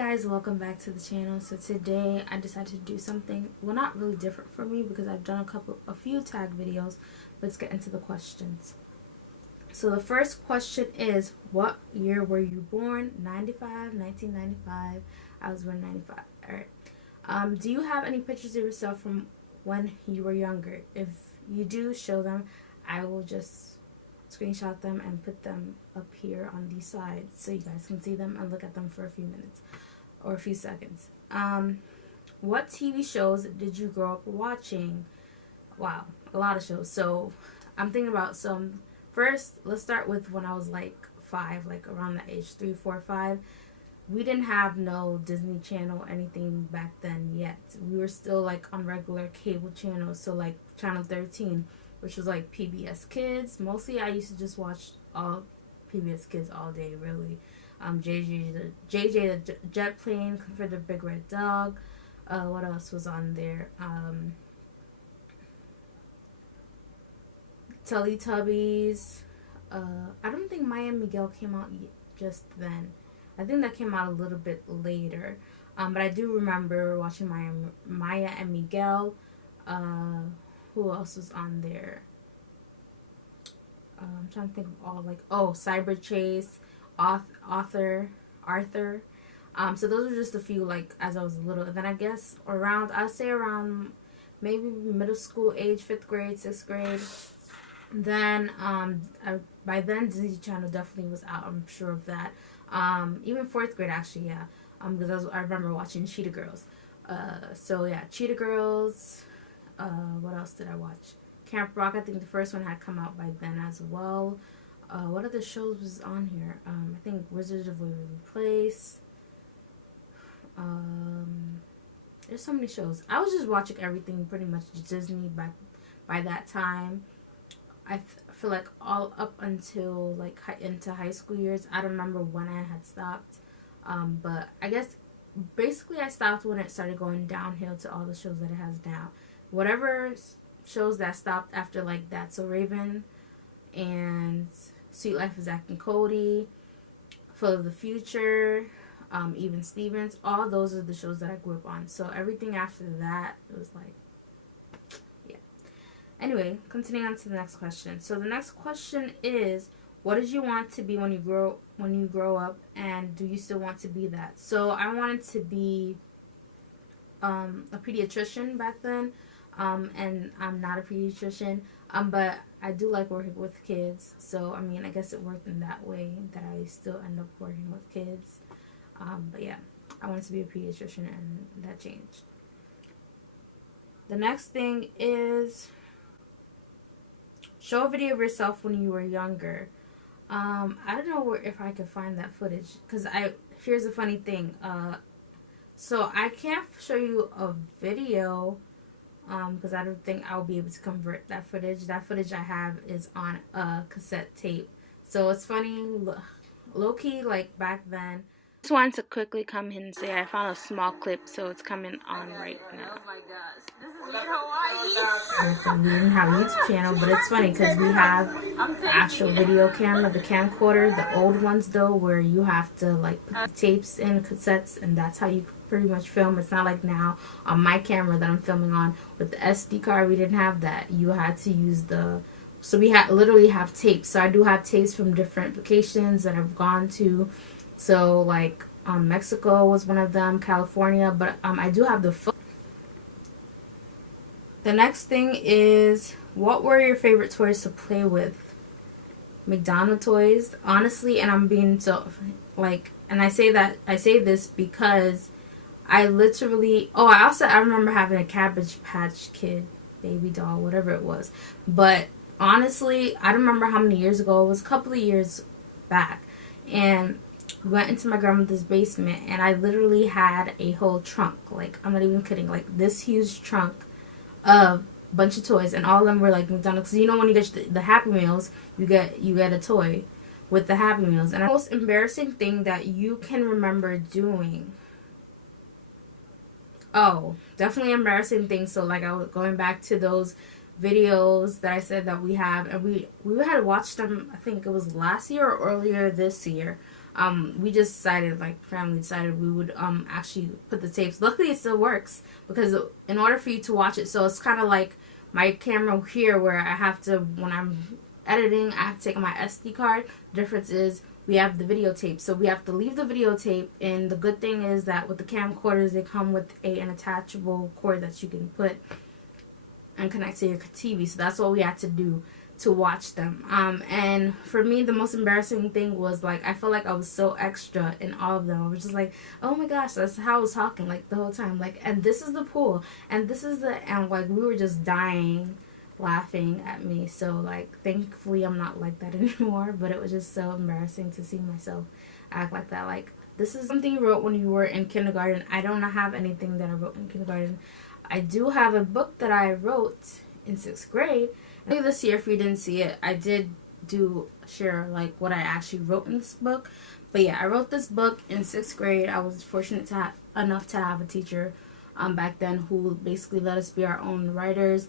Guys, welcome back to the channel. So today I decided to do something, well, not really different for me because I've done a few tag videos. Let's get into the questions. So the first question is, what year were you born? 95, 1995. I was born in 95. All right. Do you have any pictures of yourself from when you were younger? If you do, show them. I will just screenshot them and put them up here on these sides so you guys can see them and look at them for a few minutes or a few seconds. What TV shows did you grow up watching? Wow, a lot of shows. So I'm thinking about some. First, let's start with when I was like 5, like around that age, 3, 4, 5. We didn't have no Disney Channel or anything back then yet. We were still like on regular cable channels, so like Channel 13, which was like PBS Kids. Mostly I used to just watch all PBS Kids all day, really. JJ the Jet Plane, for the Big Red Dog. What else was on there? Teletubbies. I don't think Maya and Miguel came out just then. I think that came out a little bit later. But I do remember watching Maya and Miguel. Who else was on there? I'm trying to think of all, like, Cyber Chase, Arthur. So those were just a few, like, as I was little. And then I guess I'd say around maybe middle school age, 5th grade, 6th grade. Then by then Disney Channel definitely was out. I'm sure of that. Even 4th grade, actually, yeah. Because I remember watching Cheetah Girls. So yeah, Cheetah Girls. What else did I watch? Camp Rock. I think the first one had come out by then as well. What other shows was on here? I think Wizards of Waverly Place. There's so many shows. I was just watching everything pretty much Disney back by that time. I feel like all up until like into high school years. I don't remember when I had stopped. But I guess basically I stopped when it started going downhill to all the shows that it has now. Whatever shows that stopped after, like, That's So Raven and Sweet Life of Zack and Cody, Full of the Future, Even Stevens, all those are the shows that I grew up on. So everything after that, it was like, yeah. Anyway, continuing on to the next question. So the next question is, what did you want to be when you grow up, and do you still want to be that? So I wanted to be a pediatrician back then. And I'm not a pediatrician, but I do like working with kids. So, I mean, I guess it worked in that way that I still end up working with kids. But yeah, I wanted to be a pediatrician, and that changed. The next thing is, show a video of yourself when you were younger. I don't know if I could find that footage, because here's the funny thing. So I can't show you a video, because I don't think I'll be able to convert that footage. That footage I have is on a cassette tape. So it's funny, low-key, like, back then. Just wanted to quickly come in and say I found a small clip, so it's coming on right now. Oh my gosh, this is Hawaii. We didn't have a YouTube channel, but it's funny because we have actual video camera, the camcorder, the old ones though, where you have to, like, put the tapes in cassettes, and that's how you pretty much film. It's not like now on my camera that I'm filming on with the SD card. We didn't have that. You had to use so we literally have tapes. So I do have tapes from different vacations that I've gone to. So, like, Mexico was one of them, California, but I do have the The next thing is, what were your favorite toys to play with? McDonald's toys, honestly, and I'm being so, like, and I say this because I literally, I remember having a Cabbage Patch Kid baby doll, whatever it was, but honestly, I don't remember how many years ago. It was a couple of years back, and we went into my grandmother's basement, and I literally had a whole trunk, like, I'm not even kidding, like, this huge trunk of a bunch of toys, and all of them were, like, McDonald's. Because, you know, when you get the Happy Meals, you get a toy with the Happy Meals. And the most embarrassing thing that you can remember doing, definitely embarrassing things. So, like, I was going back to those videos that I said that we have, and we had watched them, I think it was last year or earlier this year. We just decided, like family decided, we would actually put the tapes. Luckily, it still works because in order for you to watch it, so it's kind of like my camera here where I have to, when I'm editing, I have to take my SD card. The difference is we have the videotape, so we have to leave the videotape. And the good thing is that with the camcorders, they come with an attachable cord that you can put and connect to your TV. So that's what we had to do to watch them. And for me, the most embarrassing thing was, like, I felt like I was so extra in all of them. I was just like, oh my gosh, that's how I was talking, like, the whole time. Like, and this is the pool, and this is the, and like, we were just dying laughing at me. So, like, thankfully I'm not like that anymore, but it was just so embarrassing to see myself act like that. Like, this is something you wrote when you were in kindergarten. I don't have anything that I wrote in kindergarten. I do have a book that I wrote in 6th grade. And this year, if you didn't see it, I did share, like, what I actually wrote in this book. But yeah, I wrote this book in 6th grade. I was fortunate enough to have a teacher back then who basically let us be our own writers.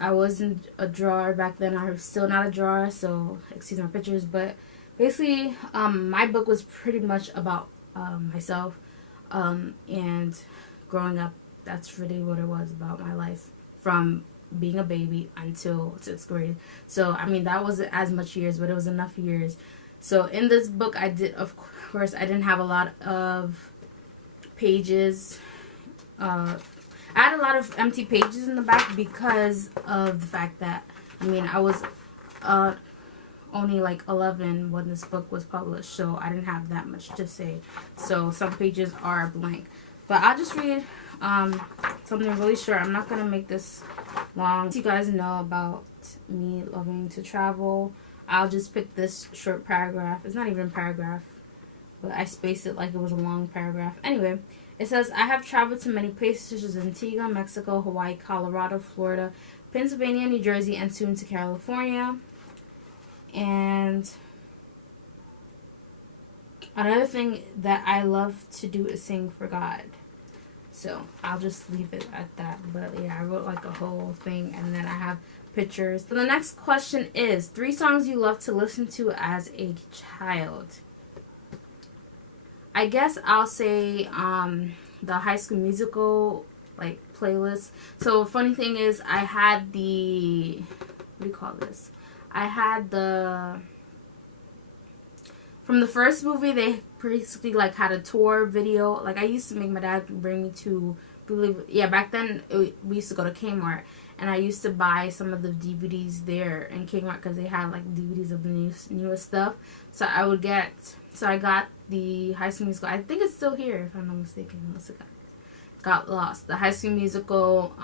I wasn't a drawer back then. I'm still not a drawer, so excuse my pictures. But basically, my book was pretty much about myself and growing up. That's really what it was about, my life from being a baby until 6th grade. So, I mean, that wasn't as much years, but it was enough years. So, in this book, I did, of course, I didn't have a lot of pages. I had a lot of empty pages in the back because of the fact that, I mean, I was only like 11 when this book was published, so I didn't have that much to say. So, some pages are blank. But I'll just read something really short. I'm not going to make this long. You guys know about me loving to travel. I'll just pick this short paragraph. It's not even a paragraph, but I spaced it like it was a long paragraph. Anyway, it says, I have traveled to many places such as Antigua, Mexico, Hawaii, Colorado, Florida, Pennsylvania, New Jersey, and soon to California. And another thing that I love to do is sing for God. So, I'll just leave it at that. But, yeah, I wrote, like, a whole thing. And then I have pictures. So, the next question is, 3 songs you love to listen to as a child. I guess I'll say the High School Musical, like, playlist. So, funny thing is, I had the... What do you call this? I had the... From the first movie, they basically, like, had a tour video. Like, I used to make my dad bring me to, back then, we used to go to Kmart. And I used to buy some of the DVDs there in Kmart because they had, like, DVDs of the newest stuff. So I got the High School Musical. I think it's still here, if I'm not mistaken. Unless it got lost. The High School Musical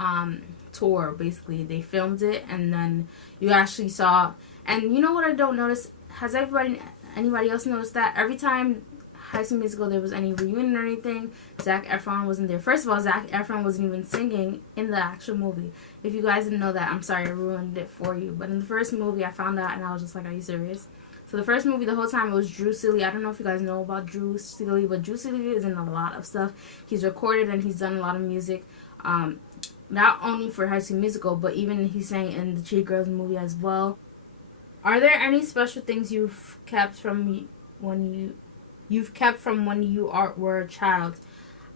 tour, basically. They filmed it, and then you actually saw... And you know what I don't notice? Has anybody else noticed that every time High School Musical there was any reunion or anything, Zac Efron wasn't there? First of all, Zac Efron wasn't even singing in the actual movie. If you guys didn't know that, I'm sorry, I ruined it for you. But in the first movie, I found out, and I was just like, are you serious? So the first movie, the whole time, it was Drew Seeley. I don't know if you guys know about Drew Seeley, but Drew Seeley is in a lot of stuff. He's recorded and he's done a lot of music. Not only for High School Musical, but even he sang in the Cheetah Girls movie as well. Are there any special things you've kept from when you were a child?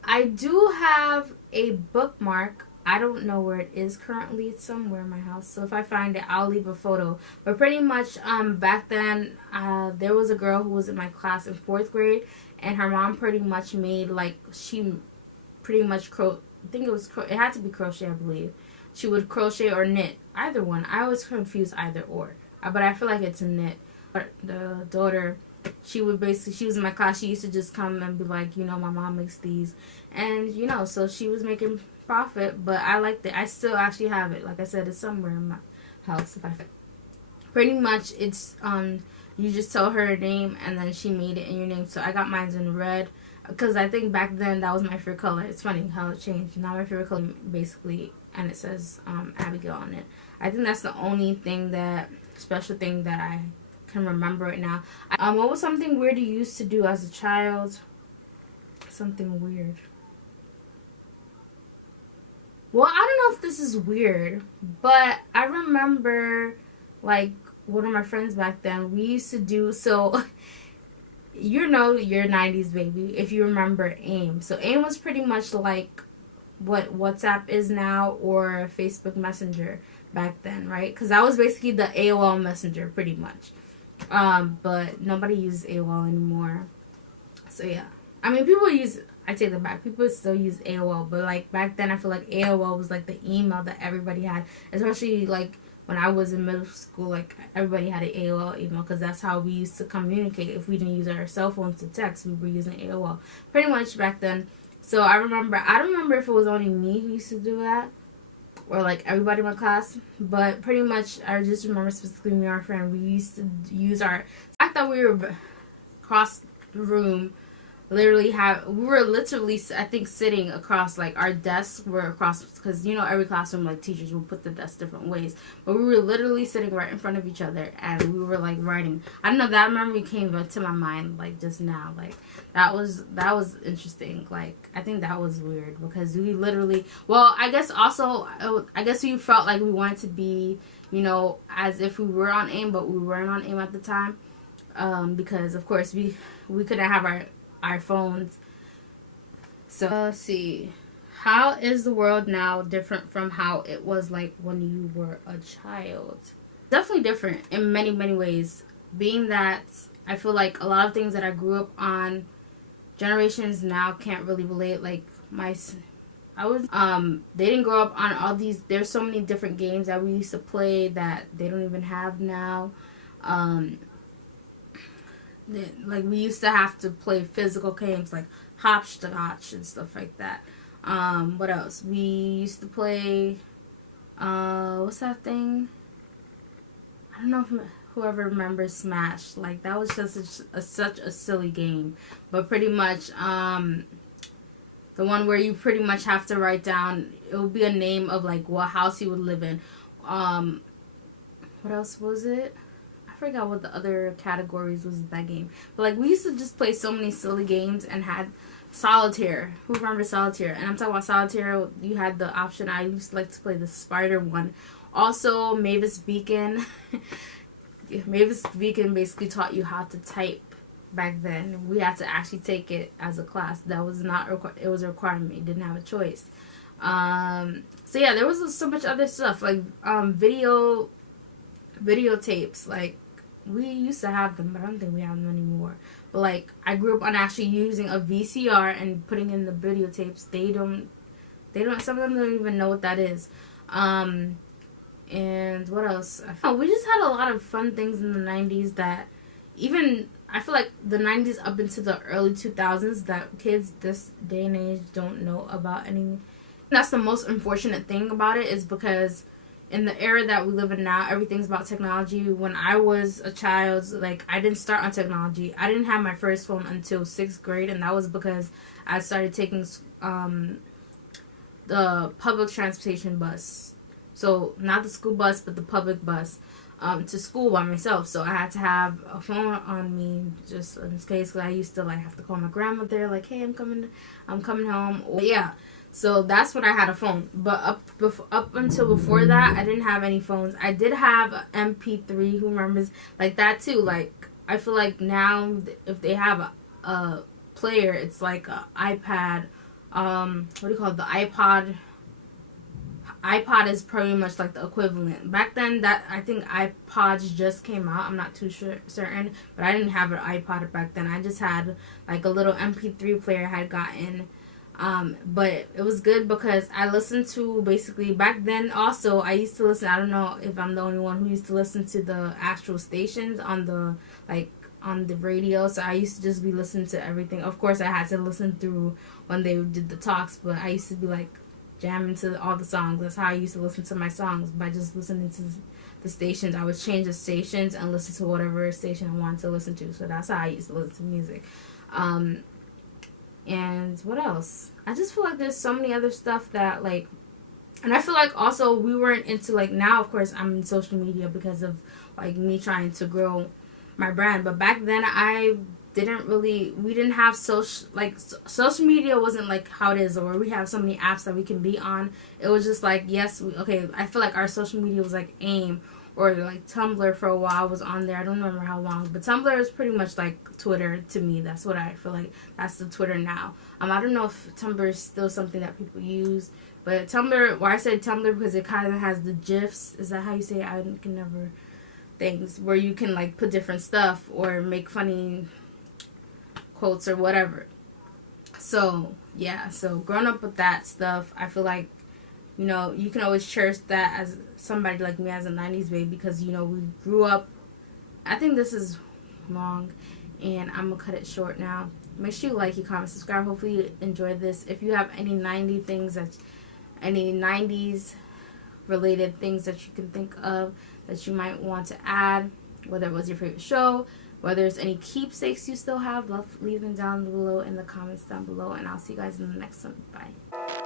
I do have a bookmark. I don't know where it is currently. It's somewhere in my house. So if I find it, I'll leave a photo. But pretty much back then, there was a girl who was in my class in 4th grade, and her mom pretty much made, like, she pretty much I think it had to be crochet, I believe. She would crochet or knit, either one. I always confuse either or. But I feel like it's a knit. But the daughter, she was in my class. She used to just come and be like, you know, my mom makes these. And, you know, so she was making profit. But I liked it. I still actually have it. Like I said, it's somewhere in my house. Pretty much, it's, you just tell her name and then she made it in your name. So I got mine in red. Because I think back then that was my favorite color. It's funny how it changed. Now my favorite color, basically, and it says Abigail on it. I think that's the only special thing that I can remember right now. What was something weird you used to do as a child? Something weird. Well, I don't know if this is weird, but I remember, like, one of my friends back then, we used to do, so... you know your 90s baby if you remember AIM. So AIM was pretty much like what WhatsApp is now, or Facebook Messenger back then, right? Because that was basically the AOL Messenger pretty much. But nobody uses AOL anymore. So yeah, I mean, I take that back, people still use AOL, but like back then I feel like AOL was like the email that everybody had, especially like when I was in middle school. Like everybody had an AOL email because that's how we used to communicate. If we didn't use our cell phones to text, we were using AOL pretty much back then. So I don't remember if it was only me who used to do that, or like everybody in my class, but pretty much I just remember specifically me and our friend, we used to use our, the fact that we were across the room, we were literally, I think, sitting across, like our desks were across, because you know every classroom, like teachers will put the desks different ways, but we were literally sitting right in front of each other and we were like writing. I don't know, that memory came to my mind like just now. Like that was interesting. Like I think that was weird because we literally, well, I guess we felt like we wanted to be, you know, as if we were on AIM, but we weren't on AIM at the time, because of course we couldn't have our phones. So let's see, how is the world now different from how it was like when you were a child? Definitely different in many ways, being that I feel like a lot of things that I grew up on, generations now can't really relate. Like they didn't grow up on all these, there's so many different games that we used to play that they don't even have now. Like we used to have to play physical games like hopscotch and stuff like that. What else? We used to play, what's that thing? I don't know if whoever remembers Smash. Like that was just such a silly game. But pretty much, the one where you pretty much have to write down, it would be a name of like what house you would live in. What else was it? I forgot what the other categories was in that game. But like we used to just play so many silly games and had solitaire. Who remembers solitaire? And I'm talking about solitaire, you had the option, I used to like to play the spider one. Also Mavis Beacon. Mavis Beacon basically taught you how to type back then. We had to actually take it as a class. That was not it was a requirement. You didn't have a choice. So yeah, there was so much other stuff like videotapes. Like we used to have them, but I don't think we have them anymore. But like I grew up on actually using a VCR and putting in the videotapes. They don't some of them don't even know what that is. And what else? We just had a lot of fun things in the 90s that even I feel like the 90s up into the early 2000s that kids this day and age don't know about any. That's the most unfortunate thing about it, is because in the era that we live in now, everything's about technology. When I was a child, like I didn't start on technology. I didn't have my first phone until 6th grade, and that was because I started taking the public transportation bus. So not the school bus, but the public bus, to school by myself. So I had to have a phone on me just in case, because I used to like have to call my grandmother like, hey, I'm coming home. Or, yeah. So that's when I had a phone. But up until before that, I didn't have any phones. I did have an MP3. Who remembers like that too? Like I feel like now if they have a player, it's like an iPad. What do you call it? The iPod. iPod is pretty much like the equivalent. Back then, that I think iPods just came out. I'm not too certain, but I didn't have an iPod back then. I just had like a little MP3 player I had gotten. But it was good because I listened to basically back then. Also, I used to listen. I don't know if I'm the only one who used to listen to the actual stations on the radio. So I used to just be listening to everything. Of course, I had to listen through when they did the talks, but I used to be like jamming to all the songs. That's how I used to listen to my songs, by just listening to the stations. I would change the stations and listen to whatever station I wanted to listen to. So that's how I used to listen to music. And what else? I just feel like there's so many other stuff that like, and I feel like also we weren't into like, now of course I'm in social media because of like me trying to grow my brand, but back then we didn't have social media wasn't like how it is, or we have so many apps that we can be on. It was just like, yes, I feel like our social media was like AIM or like Tumblr for a while. I was on there. I don't remember how long, but Tumblr is pretty much like Twitter to me. That's what I feel like. That's the Twitter now. I don't know if Tumblr is still something that people use, but Tumblr. Why I say Tumblr because it kind of has the gifs. Is that how you say it? I can never things where you can like put different stuff or make funny quotes or whatever. So yeah, so growing up with that stuff, I feel like, you know, you can always cherish that as somebody like me as a 90s baby because, you know, we grew up. I think this is long and I'm going to cut it short now. Make sure you like, you comment, subscribe. Hopefully you enjoyed this. If you have any 90s things any 90s related things that you can think of that you might want to add, whether it was your favorite show, whether there's any keepsakes you still have, leave them down below in the comments down below, and I'll see you guys in the next one. Bye.